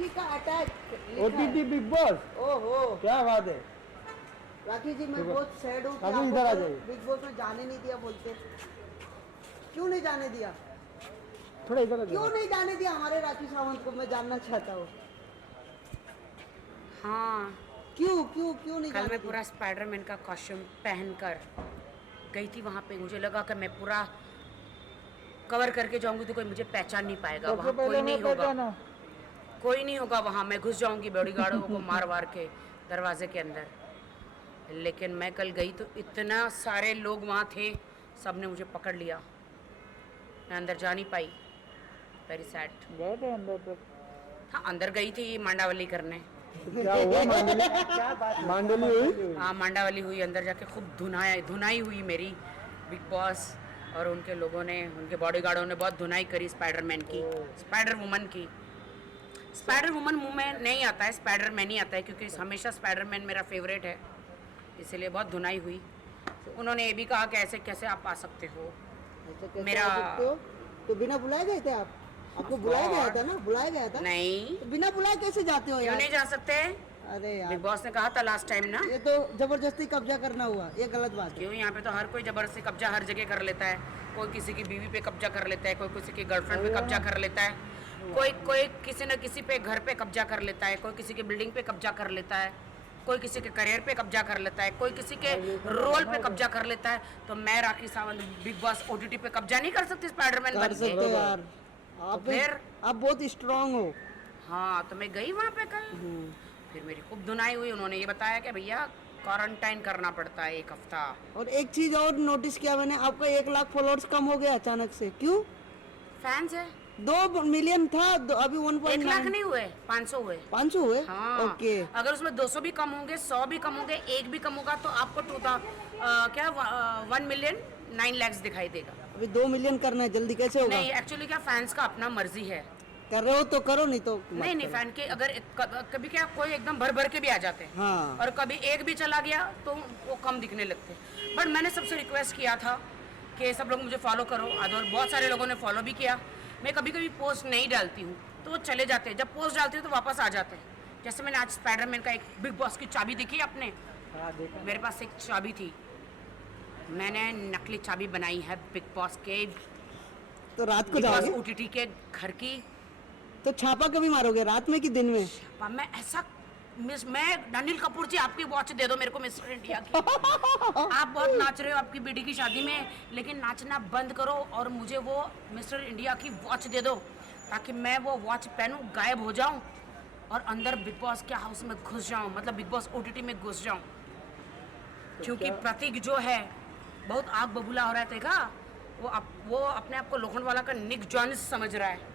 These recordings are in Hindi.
राखी का अटैक ओटीटी बिग बॉस, ओहो क्या बात है। राखी जी मैं बहुत सैड हूँ कि राखी आपको इधर आ कल जाइए। बिग बॉस में जाने नहीं दिया बोलते। क्यों नहीं जाने दिया? थोड़ा इधर आ क्यों जाइए। नहीं जाने दिया हमारे राखी सावंत को? मैं जानना चाहता हूँ हाँ, क्यों क्यों क्यों नहीं कल जाने मैं दिया? पूरा स्पाइडरमैन का कॉस्ट्यूम पहनकर गई थी वहाँ पे। मुझे लगा कि मैं पूरा कवर करके जाऊंगी तो कोई मुझे पहचान नहीं पाएगा, सबसे वहाँ कोई पहले मैं नहीं होगा, पहचाना। कोई नहीं होगा वहाँ। मैं घुस जाऊंगी बॉडीगार्डों को मार वार के दरवाजे के अंदर। लेकिन मैं कल गई तो इतना सारे लोग वहाँ थे, सब ने मुझे पकड़ लिया, मैं अंदर जा नहीं पाई। Very sad. गए थे अंदर तक। हाँ, अंदर गई थी मांडावली करने। क्या हुआ मांडली? क्या बात है? मांडली हुई? हाँ, मांडावली हुई, अंदर जाके खूब धुनाई हुई मेरी। बिग बॉस और उनके लोगों ने, उनके बॉडीगार्डों ने बहुत धुनाई करी स्पाइडरमैन की, स्पाइडर वुमन की। स्पाइडर वुमन मुंह में नहीं आता है, स्पाइडरमैन ही आता है, क्योंकि हमेशा स्पाइडरमैन मेरा फेवरेट है, इसलिए बहुत धुनाई हुई। उन्होंने ये भी कहा कि ऐसे कैसे आप आ सकते हो। ऐसे कैसे मेरा आ सकते हो? तो बिना बुलाए गए थे आप? आपको बुलाया गया था ना? बुलाया गया था? नहीं, तो बिना बुलाए कैसे जाते हो क्यों यार? नहीं जा सकते? अरे यार, बिग बॉस ने कहा था लास्ट टाइम ना। ये तो जबरदस्ती कब्जा करना हुआ, ये गलत बात है। क्यों? यहाँ पे तो हर कोई जबरदस्ती कब्जा हर जगह कर लेता है। कोई किसी की बीवी पे कब्जा कर लेता है, कोई किसी की गर्लफ्रेंड पे कब्जा कर लेता है, कोई किसी न किसी पे घर पे कब्जा कर लेता है, कोई किसी की बिल्डिंग पे कब्जा कर लेता है, कोई किसी के करियर पे कब्जा कर लेता है, कोई किसी के रोल पे कब्जा कर लेता है। तो मैं Rakhi Sawant big boss OTT पे कब्जा नहीं कर सकती स्पाइडरमैन कर बन सकते हो के? यार, आप फिर? आप बहुत स्ट्रांग हो। हाँ, तो मैं गई वहाँ पे कल, फिर मेरी खूब धुनाई हुई। उन्होंने ये बताया कि भैया क्वारंटाइन करना पड़ता है 1 हफ्ता। और एक चीज और नोटिस किया मैंने, आपका 1 लाख फॉलोअर्स कम हो गया अचानक से, क्यों? फैंस है। 2 मिलियन था, अभी 1 लाख 1.9। नहीं हुए, 500 हुए। 500 हुए? हाँ, ओके। अगर उसमें 200 भी कम होंगे, 100 भी कम होंगे, 1 भी कम होगा तो आपको 1 मिलियन 9 लैक्स दिखाई देगा। अभी 2 मिलियन करना है, जल्दी कैसे होगा? नहीं, एक्चुअली क्या, फैंस का अपना मर्जी है। कर रहे हो तो करो, नहीं तो मत नहीं, करो। फैन के अगर कभी क्या कोई एकदम भर भर के भी आ जाते हैं, हाँ। और कभी एक भी चला गया तो वो कम दिखने लगते हैं। बट मैंने सबसे रिक्वेस्ट किया था कि सब लोग मुझे फॉलो करो, और बहुत सारे लोगों ने फॉलो भी किया। मैं कभी कभी पोस्ट नहीं डालती हूँ तो वो चले जाते हैं, जब पोस्ट डालती हूँ तो वापस आ जाते हैं। जैसे मैंने आज स्पाइडरमैन का एक बिग बॉस की चाबी देखी आपने? हाँ देखा। मेरे पास एक चाबी थी, मैंने नकली चाबी बनाई है बिग बॉस के, तो रात को बिग बॉस जाओगे ओटीटी के घर की। तो छापा कभी मारोगे, रात में कि दिन में? मैं ऐसा मैं अनिल कपूर जी, आपकी वॉच दे दो मेरे को मिस्टर इंडिया की। आप बहुत नाच रहे हो आपकी बेटी की शादी में, लेकिन नाचना बंद करो और मुझे वो मिस्टर इंडिया की वॉच दे दो, ताकि मैं वो वॉच पहनूं, गायब हो जाऊं और अंदर बिग बॉस के हाउस में घुस जाऊं, मतलब बिग बॉस ओटीटी में घुस जाऊं। क्योंकि प्रतीक जो है बहुत आग बबूला हो रहा है, देखा? वो अपने आप को लोखंडवाला का निक जॉन्स समझ रहा है,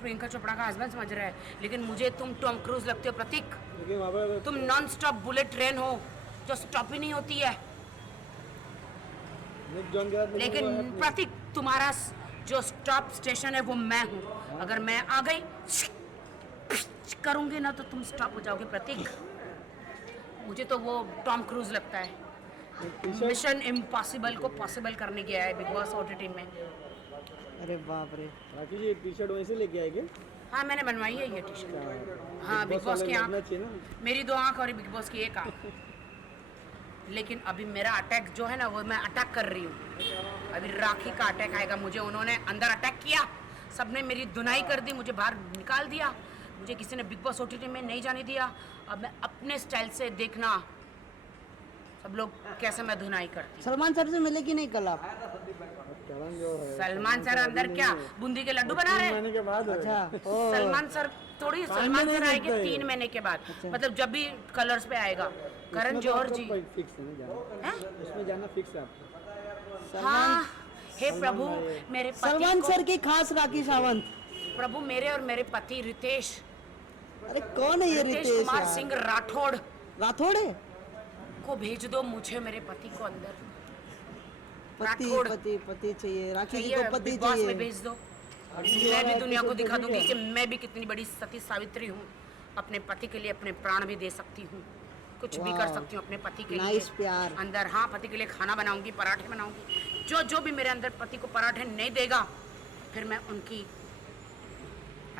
प्रियंका चोपड़ा का हस्बैंड समझ रहा है। लेकिन मुझे तुम टॉम क्रूज लगते हो प्रतीक। क्योंकि वहाँ पर तुम नॉन स्टॉप बुलेट ट्रेन हो जो स्टॉप ही नहीं होती है। निक जॉन के साथ लेकिन प्रतीक, तुम्हारा जो स्टॉप स्टेशन है वो मैं हूँ। अगर मैं आ गई करूंगी ना तो तुम स्टॉप हो जाओगे प्रतीक। मुझे तो वो टॉम क्रूज लगता है, मिशन इम्पॉसिबल को पॉसिबल करने गया है बिग बॉस ओटीटी में। अरे बाप रे। राखी जी टी शर्ट वहीं से लेके आएंगे। हाँ, मैंने बनवाई है ये टी शर्ट। हाँ, बिग बॉस की आँख, मेरी 2 आँख और बिग बॉस की 1 आँख। लेकिन अभी मेरा अटैक जो है ना, वो मैं अटैक कर रही हूँ। अभी राखी का अटैक आएगा। मुझे उन्होंने अंदर अटैक किया, सबने मेरी धुनाई कर दी, मुझे बाहर निकाल दिया, मुझे किसी ने बिग बॉस ओटीटी में नहीं जाने दिया। अब मैं अपने स्टाइल से, देखना सब लोग कैसे मैं धुनाई करती। सलमान सर से मिले कि नहीं कल आप? चलन जो है सलमान सर अंदर क्या बूंदी के लड्डू बना रहे हैं? 3 महीने के बाद अच्छा। ओ। सलमान सर थोड़ी, में सलमान नहीं सर आएंगे लगता है। 3 महीने के बाद, अच्छा। मतलब जब भी कलर्स पे आएगा। करण जौहर जी फिक्स है ना जाना, हैं? उसमें जाना फिक्स है आपको। हाँ, हे प्रभु, मेरे पति सलमान को, सर की खास राखी सावंत। प्रभु मेरे और मेरे पति रितेश अरे कौन है ये रितेश रितेश कुमार यार? सिंह राठौड़ राठौड़ है? को भेज दो मुझे, मेरे पति को अंदर। पति राठौड़ पति पति चाहिए, राखी जी चाहिए, को पति बिग बॉस में चाहिए। भेज दो। मैं भी दुनिया को दिखा दूंगी कि मैं भी कितनी बड़ी सती सावित्री हूँ। अपने पति के लिए अपने प्राण भी दे सकती हूँ, कुछ भी कर सकती हूँ अपने पति के लिए। नाइस प्यार। अंदर, हाँ, पति के लिए खाना बनाऊंगी, पराठे बनाऊंगी। जो भी मेरे अंदर पति को पराठे नहीं देगा, फिर मैं उनकी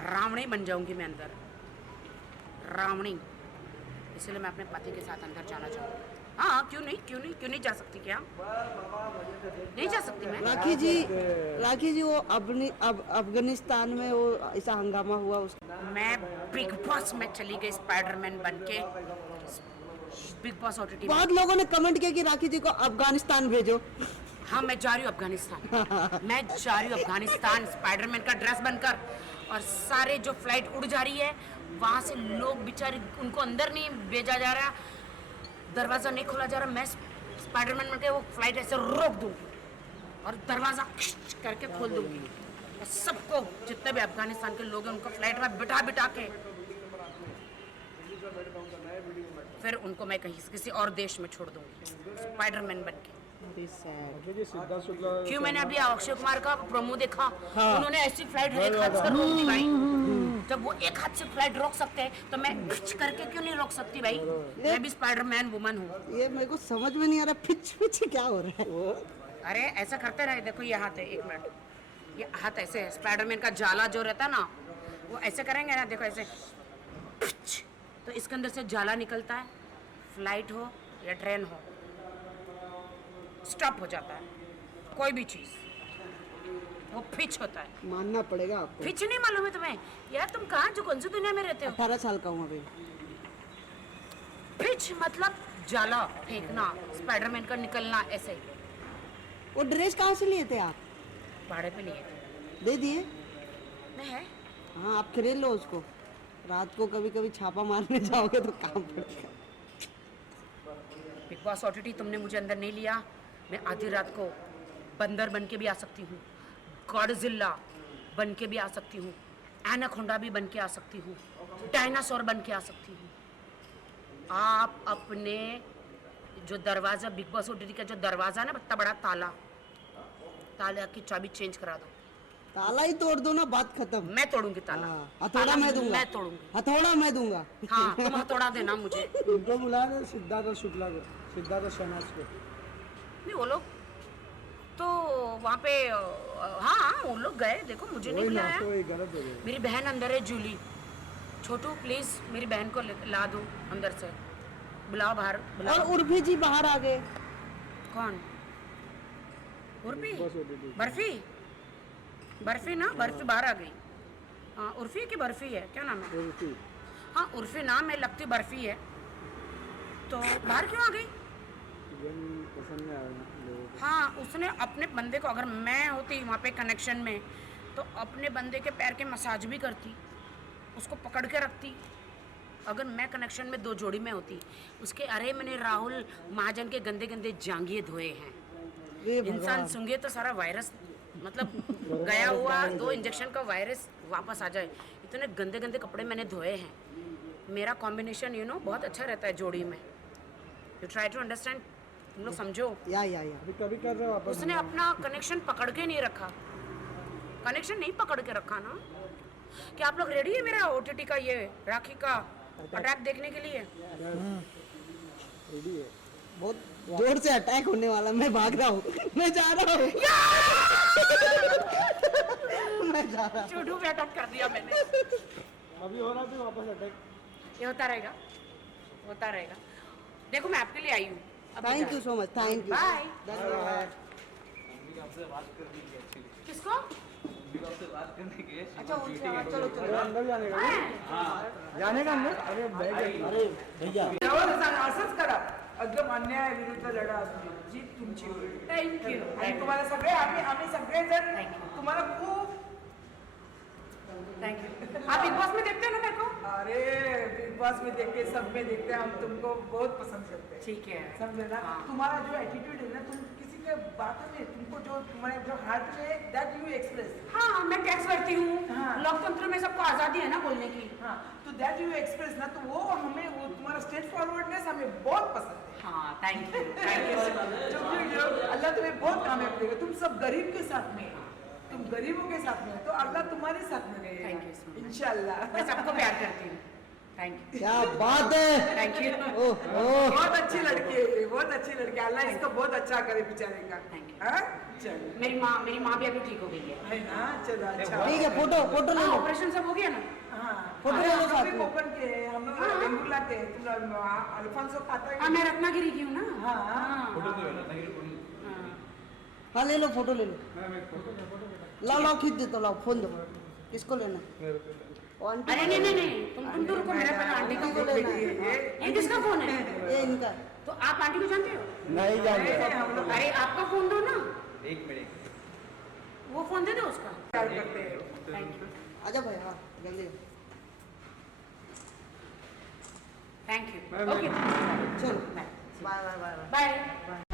रावणी बन जाऊंगी मैं अंदर। रावणी, इसलिए मैं अपने पति के साथ अंदर जाना चाहूँगी। हाँ, क्यों नहीं जा सकती क्या? नहीं जा सकती मैं? राखी जी वो अफगानिस्तान में वो ऐसा हंगामा हुआ उस मैं बिग बॉस में चली गई स्पाइडरमैन बन के, बिग बॉस OTT में। बहुत लोगों ने कमेंट किया कि राखी जी को अफगानिस्तान भेजो। हाँ, मैं जा रही हूँ अफगानिस्तान। मैं जा रही हूँ अफगानिस्तान स्पाइडरमैन का ड्रेस बनकर, और सारे जो फ्लाइट उड़ जा रही है वहाँ से लोग बेचारे, उनको अंदर नहीं भेजा जा रहा, दरवाज़ा नहीं खोला जा रहा, मैं स्पाइडरमैन बन के वो फ्लाइट ऐसे रोक दूँगी और दरवाज़ा करके खोल दूँगी, और सबको जितने भी अफगानिस्तान के लोग हैं उनको फ्लाइट में बिठा के फिर उनको मैं कहीं किसी और देश में छोड़ दूँगी स्पाइडरमैन बन के। देखिए सिद्धार्थ शुक्ला क्यों, मैंने अभी अक्षय कुमार का प्रोमो देखा, उन्होंने ऐसी फ्लाइट एक हाथ से रोक दी भाई। जब वो एक हाथ से फ्लाइट रोक सकते हैं तो मैं खिच करके क्यों नहीं रोक सकती भाई? मैं भी स्पाइडरमैन वुमन हूँ। ये मेरे को समझ में नहीं आ रहा, पिच क्या हो रहा है? अरे ऐसा करते रहे, देखो ये हाथ है, एक मिनट, ये हाथ ऐसे है, स्पाइडरमैन का जाला जो रहता है ना वो ऐसे करेंगे ना, देखो ऐसे, तो इसके अंदर से जाला निकलता है, फ्लाइट हो या ट्रेन हो स्टॉप हो जाता है, कोई भी चीज़ वो फिच होता है। मानना पड़ेगा आपको। फिच नहीं मालूम है तुम्हें? यार तुम कहाँ, जो कौन सी दुनिया में रहते हो? 18 साल का हूँ अभी। फिच मतलब जाला फेंकना, स्पाइडरमैन का निकलना, ऐसे। वो ड्रेस कहाँ से लिए थे आप? भाड़े पे लिए थे। दे दिए? नहीं है? हाँ, आप खरीद लो उसको, रात को कभी कभी छापा मारने जाओगे तो काम पड़ेगा। बिग बॉस OTT तुमने मुझे अंदर नहीं लिया, मैं आधी रात को बंदर बन के भी आ सकती हूँ, गॉडजिला बन के भी आ सकती हूँ, एनाकोंडा भी बन के आ सकती हूँ, डायनासोर बन के आ सकती हूँ। आप अपने जो दरवाज़ा, बिग बॉस OTT का जो दरवाज़ा है ना, इतना बड़ा ताला की चाबी चेंज करा दो। ताला ही तोड़ दो ना, बात खत्म। मैं तोड़ूंगी ताला। हथौड़ा मैं दूंगा। मैं तोड़ूंगी। हथौड़ा मैं दूंगा। हाँ, तुम हथौड़ा देना मुझे। उनको बुला रहे सिद्धार्थ शुक्ला को, सिद्धार्थ शहनाज को। नहीं, वो लोग तो वहाँ पे, हाँ वो लोग गए, देखो मुझे नहीं बुलाया। गलत हो गया। मेरी बहन अंदर है, जूली। छोटू प्लीज मेरी बहन को ला दो अंदर से, बुलाओ बाहर, बुलाओ। और उर्फी जी बाहर आ गए। कौन? उर्फी? बस OTT। बर्फी ना, बर्फी बाहर आ गई। हाँ, उर्फी की बर्फी है, क्या नाम है? उर्फी। हाँ, उर्फी नाम है, लगती बर्फी है। तो बाहर क्यों आ गई? पसंद नहीं आया लोगों को। हाँ, उसने अपने बंदे को, अगर मैं होती वहाँ पे कनेक्शन में, तो अपने बंदे के पैर के मसाज भी करती, उसको पकड़ के रखती। अगर मैं कनेक्शन में 2 जोड़ी में होती, उसके, अरे मैंने राहुल महाजन के गंदे गंदे जांघिए धोए हैं। इंसान सूंघे तो सारा वायरस, मतलब गया हुआ 2 इंजेक्शन का वायरस वापस आ जाए। इतने गंदे गंदे कपड़े मैंने धोए हैं। मेरा कॉम्बिनेशन बहुत अच्छा रहता है जोड़ी में। यू ट्राई टू अंडरस्टैंड, तुम लोग समझो। या अभी कभी कर रहे हो वापस। उसने अपना कनेक्शन पकड़ के नहीं रखा, कनेक्शन नहीं पकड़ के रखा ना। क्या आप लोग रेडी है मेरा OTT का ये राखी का अटैक देखने के लिए? रेडी है। बहुत जोर से अटैक होने वाला, मैं भाग रहा हूँ, मैं जा रहा हूँ। मैं जा रहा हूँ। चूडू पे अटैक कर दिया मैंने। अभी हो रहा था वापस अटैक। ये होता रहेगा, होता रहेगा। देखो मैं आपके लिए आई हूँ। Thank you so much, thank you. Bye. धन्यवाद। किसको? अच्छा, चलो चलो। अंदर जाने का? जाने का अंदर? अरे अरे भैया असंच करा, एकदम अन्यायाविरुद्ध लढा असतो, जीत तुमची होईल. Thank you. आणि तुम्हाला सगळे आम्ही सगळेजण तुम्हाला खूप थैंक यू। आप बिग बॉस में देखते हो ना मेरे को? अरे बिग बॉस में देखते, सब में देखते, हम तुमको बहुत पसंद करते हैं. ठीक है। समझे ना? हाँ। तुम्हारा जो एटीट्यूड है ना, तुम किसी के बातों में, तुमको जो तुम्हारे जो हार्ट में है, दैट यू एक्सप्रेस. हाँ, मैं टैक्स भरती हूँ। हाँ। लोकतंत्र में सबको आजादी है ना बोलने की। हाँ, तो दैट यू एक्सप्रेस ना, तो वो हमें, वो तुम्हारा स्ट्रेट फॉरवर्डनेस हमें बहुत पसंद है. हाँ, thank you, thank you so much. जो अल्लाह तुम्हें बहुत कामयाब करेगा. तुम सब गरीब के साथ में, तुम गरीबों के साथ में, तो अल्लाह तुम्हारे साथ में रहेगा. Thank you so much. इंशाल्लाह. मैं सबको प्यार करती हूँ। थैंक यू, क्या बात है। Thank you. बहुत अच्छी लड़की है ये, बहुत अच्छी लड़की है. अल्लाह इसको बहुत अच्छा करे बेचारे का. Thank you. हाँ? चलो. मेरी माँ भी अभी ठीक हो गई है। है ना? चलो अच्छा. ठीक है, फोटो ले हाँ, लो, ऑपरेशन सब हो गया ना? हाँ. फोटो ले लो साथ साथ भी में कोकण के हैं, हम लोग वेंगुर्ला के हैं, तुम लोग अल्फांसो खाता हाँ है मैं रत्नागिरी की हूँ ना हाँ हाँ ले लो फोटो ले लो लाओ खींच दे तो लाओ फोन दो किसको लेना वो आंटी अरे नहीं तुम तो रुको मेरा पहले आंटी का को फोन लेना है ये किसका फोन है ये इनका तो आप आंटी को जानते हो नहीं जानते हम लोग अरे आपका फोन दो ना एक मिनट वो फोन दे दो उसका प्यार करते हैं थैंक यू आजा भाई हाँ जल्दी थैंक यू ओके चलो बाय बाय बाय बाय